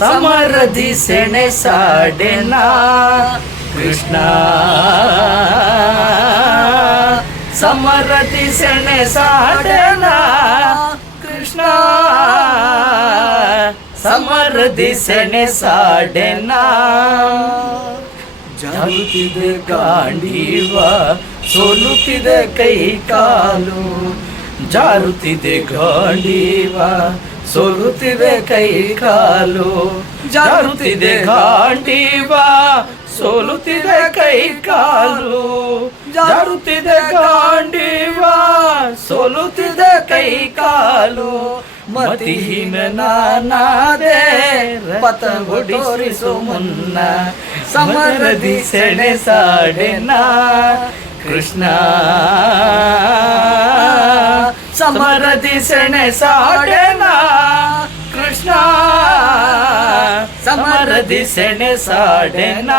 ಸಮರದಿ ಸೆಣಸಾಡೆನ ಕೃಷ್ಣ ಸಮರದಿ ಸೆಣಸಾಡೆನ ಕೃಷ್ಣ ಸಮರದಿ ಸೆಣಸಾಡೆನ ಜಾರುತ್ತಿದೆ ಗಾಂಡೀವ ಸೋಲುತ್ತಿದೆ ಕೈ ಕಾಲು ಜಾರುತ್ತಿದೆ ಗಾಂಡೀವ ಸೋಲುತ್ತಿದೆ ಕೈ ಕಾಲು ಜಾರುತ್ತಿದೆ ಗಾಂಡೀವ ಸೋಲುತ್ತಿದೆ ಕೈ ಕಾಲು ಜಾರುತ್ತಿದೆ ಗಾಂಡೀವ ಸೋಲುತ್ತಿದೆ ಕೈ ಕಾಲು ಮತಿಹೀನ ನಾನಾದೆ ಪಥ ಹೊಡಿಸೋ ಮುನ್ನ ಸಮರದಿ ಸೆಣಸಾಡೆನ ಕೃಷ್ಣ ಸಮರದಿ ಸೆಣಸಾಡೆನ ಕೃಷ್ಣ ಸಮರದಿ ಸೆಣಸಾಡೆನ